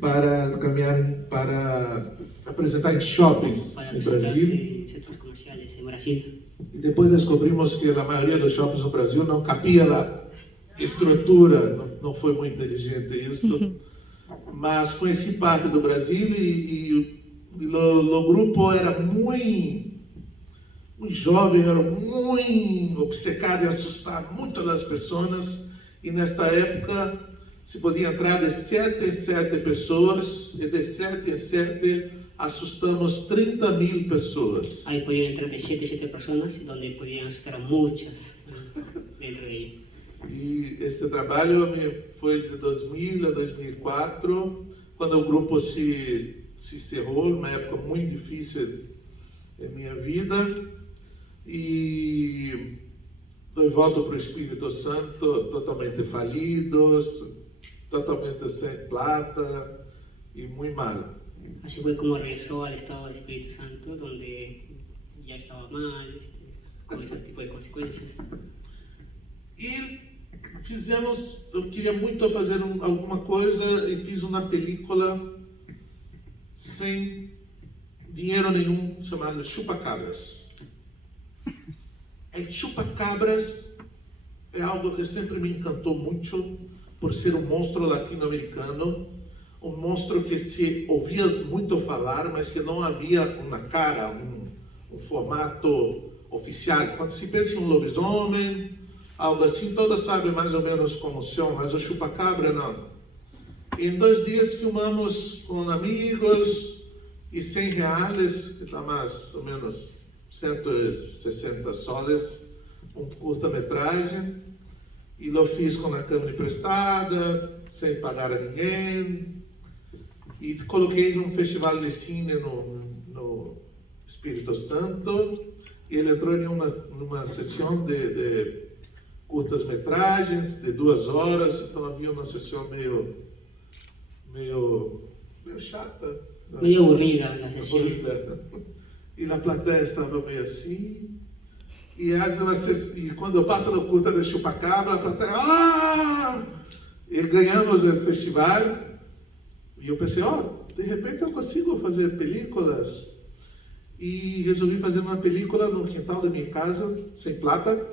para caminhar, para apresentar em shoppings para no presentarse Brasil. en centros comerciales en Brasil. E depois descobrimos que a maioria dos shoppings no Brasil não cabia a estrutura, não foi muito inteligente isso. Mas conheci parte do Brasil e o grupo era muito jovem, era muito obcecado em assustar muito as pessoas. E nesta época se podia entrar de 7 em 7 pessoas e de 7 em 7 assustamos 30.000 pessoas. Ahí podían entrar de 7 a 7 personas, donde podían asustar a muchas dentro de ahí. E esse trabalho foi de 2000 a 2004, quando o grupo se encerrou, uma época muito difícil em minha vida. E eu volto para o Espírito Santo totalmente falidos, totalmente sem plata e muito mal. Así fue como regresó al estado del Espíritu Santo, donde ya estaba mal, con esos tipos de consecuencias. E eu queria muito fazer alguma coisa e fiz uma película sem dinheiro nenhum, chamada Chupacabras. Chupacabras é algo que sempre me encantou muito por ser um monstro latino-americano, um monstro que se ouvia muito falar, mas que não havia uma cara, um formato oficial. Quando se pensa em um lobisomem, algo assim, todos sabem mais ou menos como são, mas o chupacabra não. Em 2 dias filmamos com amigos e R$100, que dá mais ou menos 160 soles, um curta-metragem. E eu fiz com a câmera emprestada, sem pagar a ninguém. E coloquei num festival de cine no Espírito Santo. E ele entrou em numa sessão de curtas-metragens de 2 horas, então havia uma sessão meio chata. Meio aburrida la sesión. E a plateia estava meio assim. E quando eu passo no curta de Chupacabra, a plateia... Ah! E ganhamos o festival. E eu pensei, de repente eu consigo fazer películas. E resolvi fazer uma película no quintal da minha casa, sem plata.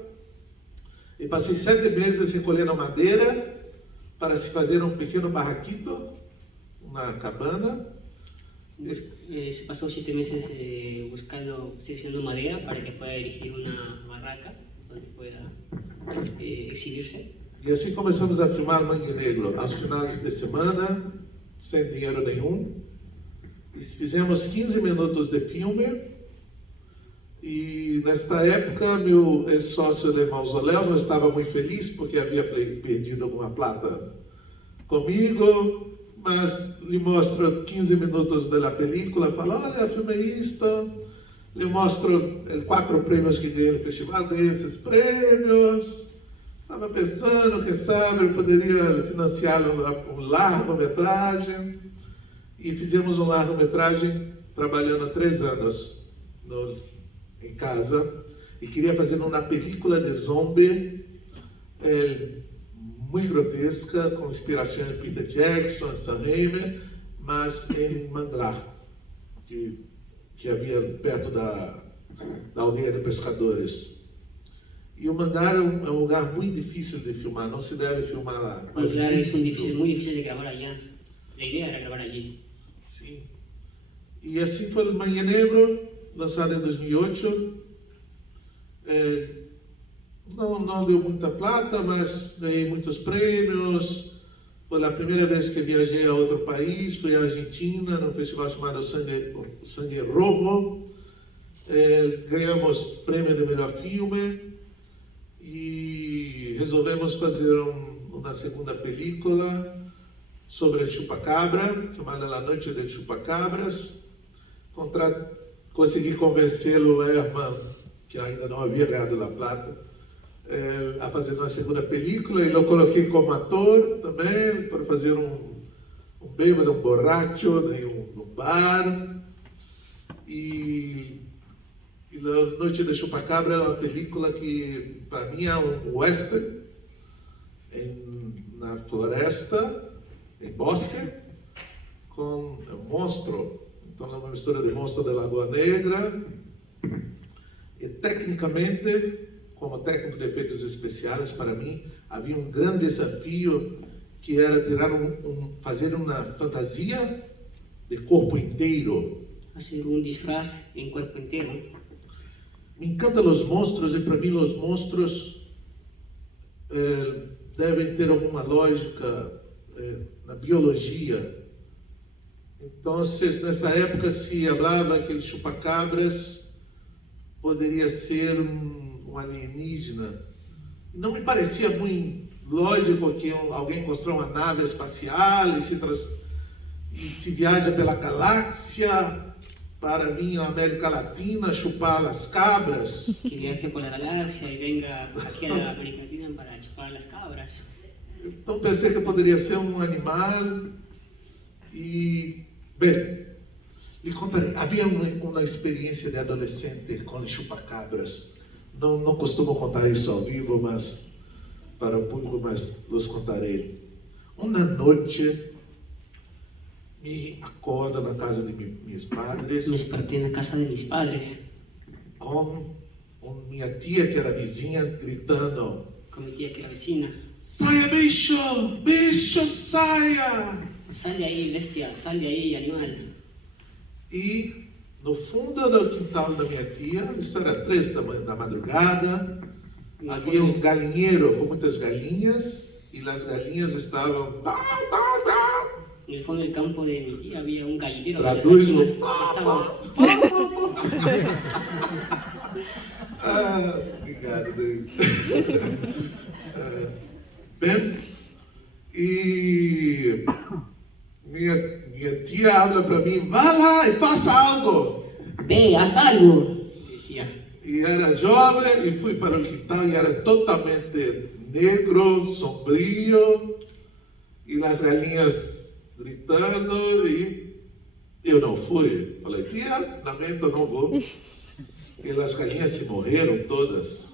E passei 7 meses recolhendo madeira para se fazer um pequeno barraquito, uma cabana. Se pasó 7 meses seleccionando madera para que pueda dirigir una barraca donde pueda exhibirse. E assim começamos a filmar Mangue Negro, aos finais de semana, sem dinheiro nenhum. E fizemos 15 minutos de filme. E nesta época, meu ex-sócio de Mausoléu não estava muito feliz porque havia perdido alguma plata comigo, mas lhe mostro 15 minutos da película, falo, olha, filmei isto, lhe mostro 4 prêmios que ganhei no festival, ganhei esses prêmios, estava pensando, quem sabe, eu poderia financiar um largometragem, e fizemos um largometragem trabalhando 3 anos em casa, e queria fazer uma película de zombie, muito grotesca, com inspiração em Peter Jackson, Sam Raimi, mas em Manglar, que havia perto da aldeia de pescadores. E o Manglar é um lugar muito difícil de filmar, não se deve filmar lá. Manglar es muy difícil de grabar allá. La idea era grabar allí. Sim. E assim foi o Mangue Negro, lançado em 2008. Não deu muita plata, mas ganhei muitos prêmios. Foi a primeira vez que viajei a outro país, fui à Argentina, num festival chamado Sangue Rojo. Ganhamos prêmio de melhor filme e resolvemos fazer uma segunda película sobre o Chupacabra, chamada La Noche de Chupacabras. Consegui convencê-lo, Herman, que ainda não havia ganhado a plata, a fazer uma segunda película, e eu coloquei como ator também, para fazer um bêbado, um borracho, no bar. E A Noite de Chupacabra é uma película que, para mim, é um western, na floresta, em bosque, com o monstro. Então, é uma mistura de Monstro da Lagoa Negra. E, tecnicamente, como técnico de efeitos especiais, para mim, havia um grande desafio, que era fazer uma fantasia de corpo inteiro. Hacer un disfraz en cuerpo entero. Me encantam os monstros, e para mim os monstros devem ter alguma lógica na biologia. Então, nessa época se falava que o chupacabras poderia ser um alienígena. Não me parecia muito lógico que alguém constrói uma nave espacial e se viaja pela galáxia para vir à América Latina chupar as cabras. Que viaje por la galaxia y venga aquí a la América Latina para chupar las cabras. Então pensei que poderia ser um animal e, bem, lhe contarei. Havia uma experiência de adolescente com chupacabras. Não costumo contar isso ao vivo, mas para o público, mas os contarei. Uma noite me acordo na casa de meus padres. Me desperté en la casa de mis padres. Com minha tia, que era vizinha, gritando: Con mi tía que era vecina. Saia, bicho! Bicho, saia! Sal de ahí, bestia, sal de ahí, animal. E no fundo do quintal da minha tia, isso era 3 da madrugada, havia um galinheiro com muitas galinhas, e as galinhas estavam... En el fondo del campo de mi tía había un gallinero. Traduz Las o... gallinas Obrigado, David. Bem, e minha tia habla para mim: vá lá e faça algo. Ve, haz algo, decía. E era jovem e fui para o quintal e era totalmente negro, sombrio, e as galinhas gritando, e eu não fui. Falei: tia, lamento, não vou. E as galinhas se morreram todas.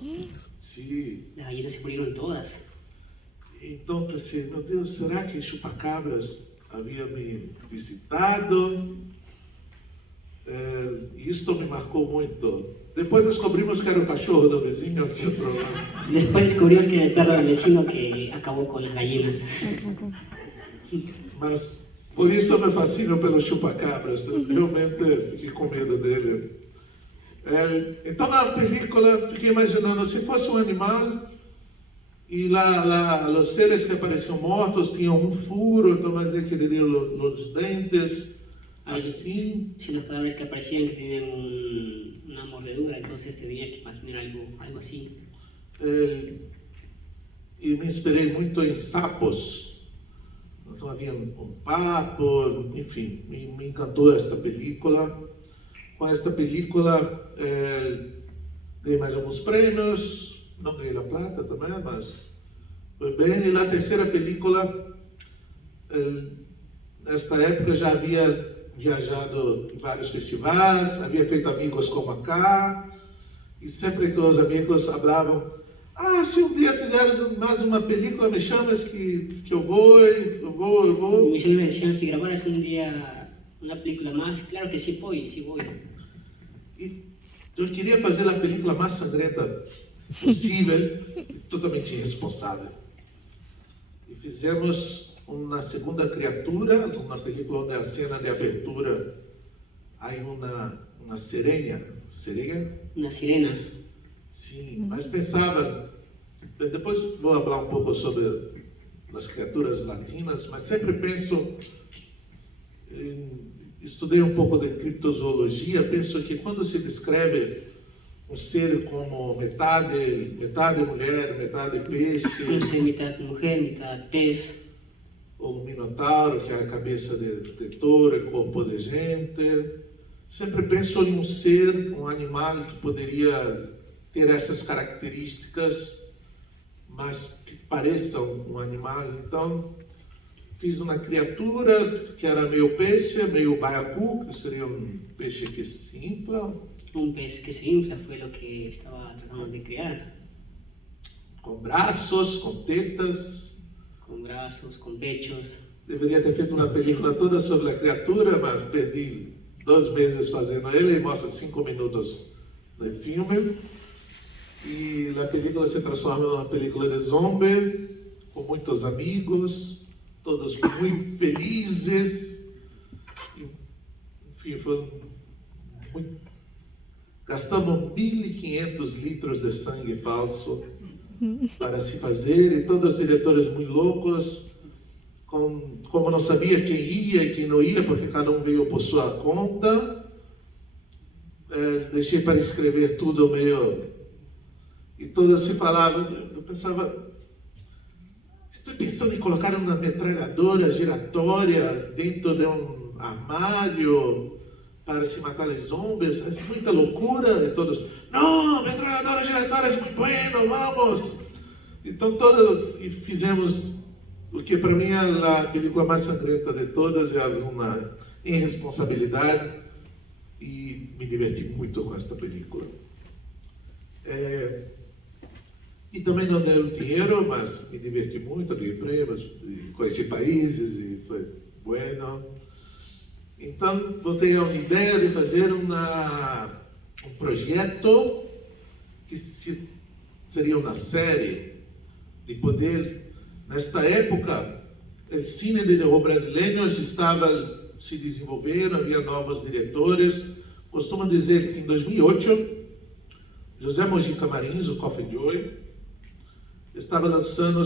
Sim. Las gallinas se murieron todas. Então pensei: meu Deus, será que chupacabras havia me visitado? Isto me marcou muito. Depois descobrimos que era o cachorro do vizinho que entrou lá. Después descubrimos que era el perro del vecino que acabó con las gallinas. Mas por isso eu me fascino pelo chupacabras. Eu realmente fiquei com medo dele. Então na película fiquei imaginando, se fosse um animal e lá os seres que apareciam mortos tinham um furo, então mas ele queria os dentes assim. Si los cadáveres que aparecían que tenían una mordedura, entonces tenía que imaginar algo así. E me inspirei muito em sapos. Então havia um papo, enfim, me encantou esta película. Com esta película dei mais alguns prêmios, não ganhei a plata também, mas foi bem. E na terceira película, nesta época já havia viajado em vários festivais, havia feito amigos como acá, e sempre que os amigos falavam: se um dia fizeres mais uma película, me chamas que eu vou. Mis amigos me decían: si grabaras un día una película más, claro que sí voy, sí voy. E eu queria fazer a película mais sangrenta possível, totalmente irresponsável. E fizemos uma segunda criatura, uma película onde a cena de abertura há uma sereia. Una sirena. Sim, mas pensava, depois vou falar um pouco sobre as criaturas latinas, mas sempre penso, estudei um pouco de criptozoologia, penso que quando se descreve um ser como metade mulher, metade peixe, Un ser mitad mujer, mitad pez, ou um minotauro, que é a cabeça de touro e corpo de gente, sempre penso em um ser, um animal que poderia ter essas características, mas que pareçam um animal. Então, fiz uma criatura que era meio peixe, meio baiacu, que seria um peixe que se infla. un pez que se infla fue lo que estaba tratando de crear. Com braços, com tetas, Con brazos, con pechos, Deveria ter feito uma película toda sobre a criatura, mas perdi 2 meses fazendo ele e mostra 5 minutos no filme. E a película se transforma numa película de zombie, com muitos amigos, todos muito felizes. Enfim, gastamos 1.500 litros de sangue falso para se fazer, e todos os diretores muito loucos, como não sabia quem ia e quem não ia, porque cada um veio por sua conta, deixei para escrever tudo meio... E todos se falavam, eu pensava, estou pensando em colocar uma metralhadora giratória dentro de um armário para se matar os zombies, é muita loucura. E todos, não, metralhadora giratória é muito bueno, vamos! Então todos fizemos o que para mim é a película mais sangrenta de todas, é uma irresponsabilidade, e me diverti muito com esta película. E também não deu dinheiro, mas me diverti muito, ganhei prêmios, conheci países e foi bueno. Então, voltei a uma ideia de fazer um projeto que seria uma série, de poder, nesta época, o cine de terror brasileiro estava se desenvolvendo, havia novos diretores. Costumo dizer que em 2008, José Mojica Marins, o Coffee Joy, estava lançando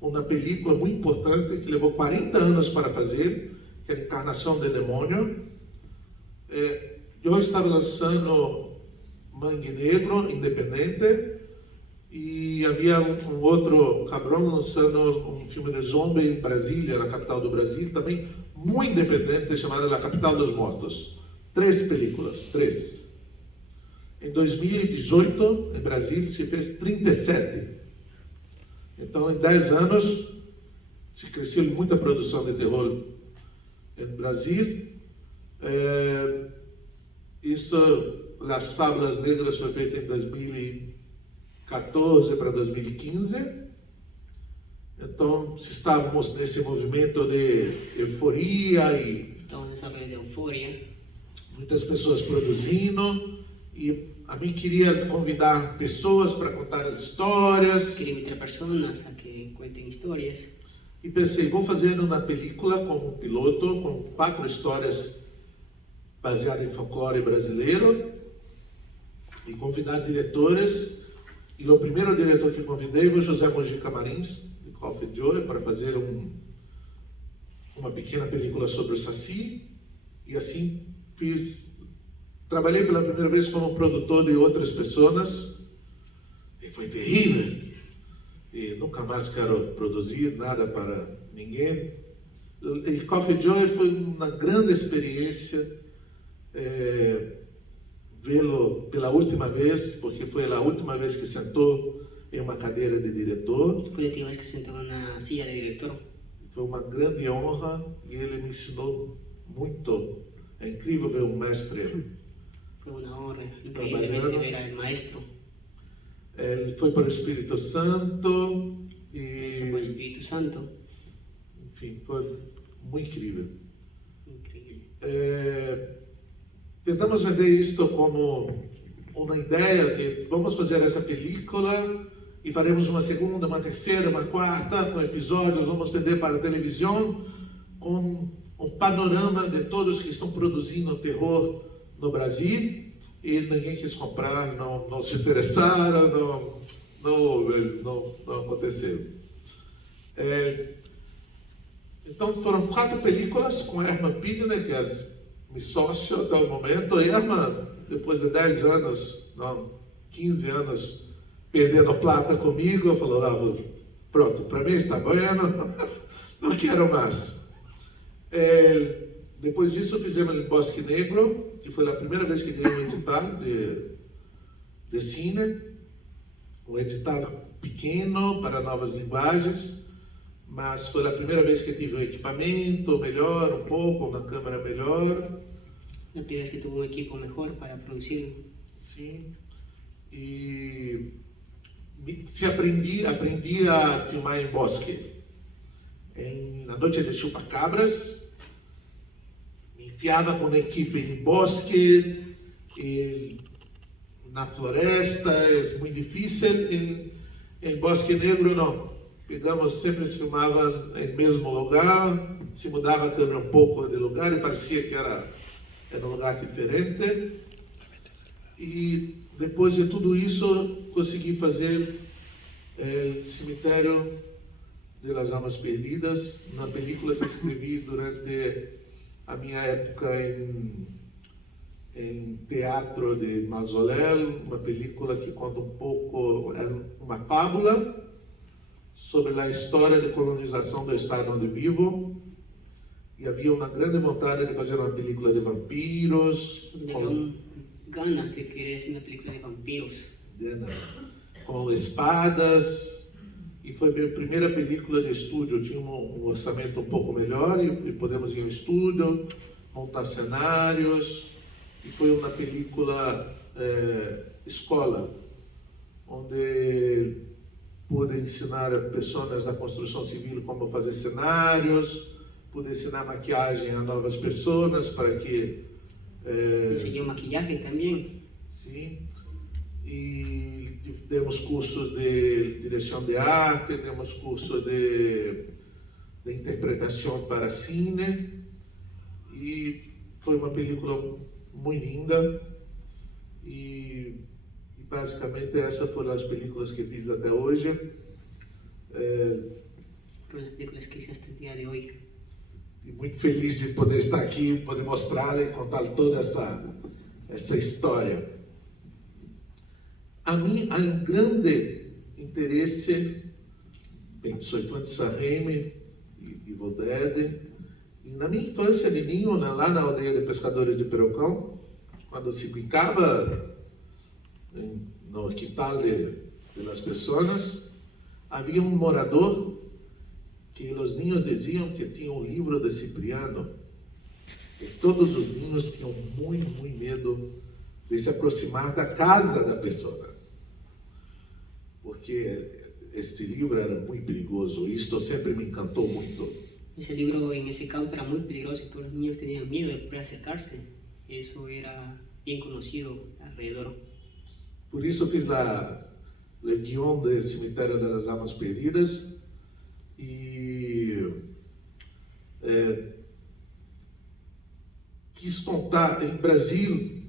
uma película muito importante que levou 40 anos para fazer, que era Encarnação do Demônio. Eu estava lançando Mangue Negro, independente, e havia um outro cabrão lançando um filme de zombie em Brasília, na capital do Brasil, também muito independente, chamado La Capital dos Mortos. 3 películas, 3. Em 2018, em Brasília, se fez 37. Então, em 10 anos, se cresceu muita produção de terror em Brasil. As Fábulas Negras foi feita em 2014 para 2015. Então, estávamos nesse movimento de euforia e Estamos nessa red de euforia. Muitas pessoas produzindo. E a mim queria convidar pessoas para contar as histórias. Quería invitar personas a que cuenten historias. E pensei, vou fazer uma película como um piloto, com 4 histórias baseadas em folclore brasileiro, e convidar diretores. E o primeiro diretor que convidei foi José Mojica Marins, de Coffee Joy, para fazer uma pequena película sobre o Saci. E assim trabalhei pela primeira vez como produtor de outras pessoas, e foi terrível. E nunca mais quero produzir nada para ninguém. O Coffee Joy foi uma grande experiência vê-lo pela última vez, porque foi a última vez que sentou em uma cadeira de diretor. Fue la última vez que se sentó en una silla de director. Foi uma grande honra e ele me ensinou muito. É incrível ver um mestre. Fue una honra increíblemente ver al maestro. Ele foi para o Espírito Santo Eso fue el Espíritu Santo. Enfim, foi muito incrível. Increíble. Tentamos vender isto como uma ideia de vamos fazer essa película e faremos uma segunda, uma terceira, uma quarta, com episódios, vamos vender para a televisão, com um panorama de todos que estão produzindo terror no Brasil, e ninguém quis comprar, não se interessaram, não aconteceu. Então foram 4 películas com Herman Pidner, que é meu sócio até o momento. Herman, depois de 10 anos, 15 anos, perdendo plata comigo, falou, pronto, para mim está bom, não quero mais. Depois disso fizemos em Bosque Negro, que foi a primeira vez que ganhei um edital de cine, um edital pequeno para novas linguagens, mas foi a primeira vez que tive um equipamento melhor, um pouco, uma câmera melhor. La primera vez que tuve un equipo mejor para producir. Sim. E aprendi a filmar em bosque. Na noite de chupacabras, me enfiava com a equipe em bosque, na floresta, é muito difícil. Em Bosque Negro, não. Sempre se filmava no mesmo lugar, se mudava a câmera um pouco de lugar e parecia que era um lugar diferente. E depois de tudo isso, consegui fazer o Cemitério de las Almas Perdidas, uma película que escrevi durante a minha época em teatro de Mausoleu, uma película que conta um pouco, é uma fábula sobre a história de colonização do estado onde vivo. E havia uma grande vontade de fazer uma película de vampiros. Ganas de querer hacer una película de vampiros. Com espadas. E foi a minha primeira película de estúdio. Tinha um orçamento um pouco melhor e podemos ir ao estúdio, montar cenários. E foi uma película escola, onde pude ensinar pessoas da construção civil como fazer cenários, pude ensinar maquiagem a novas pessoas para que... Enseñó maquillaje también. Sim. E demos cursos de direção de arte, demos curso de interpretação para cine. E foi uma película muito linda. E basicamente essas foram as películas que fiz até hoje. Fueron las películas que hice hasta el día de hoy. E muito feliz de poder estar aqui, poder mostrar e contar toda essa história. A mim há um grande interesse, bem, sou fã de Sam Raimi e Vodede, e na minha infância de ninho, lá na aldeia de pescadores de Perocão, quando se brincava no quintal das pessoas, havia um morador que os ninhos diziam que tinha um livro de Cipriano, e todos os ninhos tinham muito medo de se aproximar da casa da pessoa, porque este livro era muito perigoso. Isto sempre me encantou muito. Ese libro en ese campo era muy peligroso y todos los niños tenían miedo de poder acercarse. Eso era bien conocido alrededor. Por isso fiz o guion do Cemitério das Almas Perdidas e quis contar. Em Brasil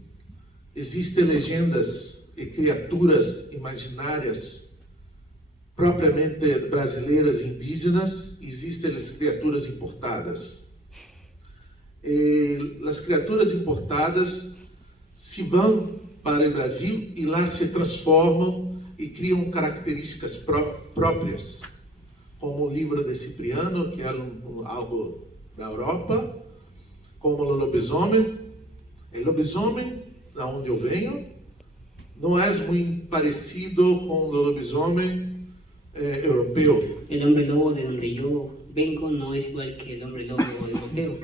existem legendas e criaturas imaginárias propriamente brasileiras e indígenas, existem as criaturas importadas. As criaturas importadas se vão para o Brasil e lá se transformam e criam características próprias, como o livro de Cipriano, que é algo da Europa, como o lobisomem. O lobisomem, da onde eu venho, não é muito parecido com o lobisomem europeu. El hombre lobo de donde yo vengo no es igual que el hombre lobo europeo.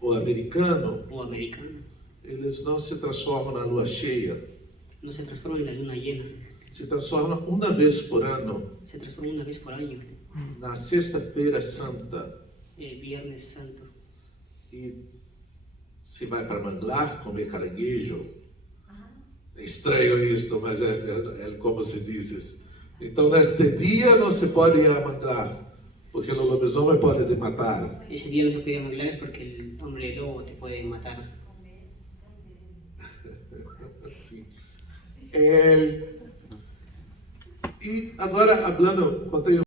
O americano. O americano. Eles não se transformam na lua cheia. No se transforma en la luna llena. Se transforma uma vez por ano. Se transforma una vez por año. Na Sexta-feira Santa. Viernes Santo. E se vai para Manglar comer caranguejo. É estranho isto, mas é como se diz. Então, neste dia não se pode ir a Manglar, porque o lobisomem pode te matar. Ese día no se puede ir a Manglares porque el hombre lobo te puede matar. Sim. E agora, contei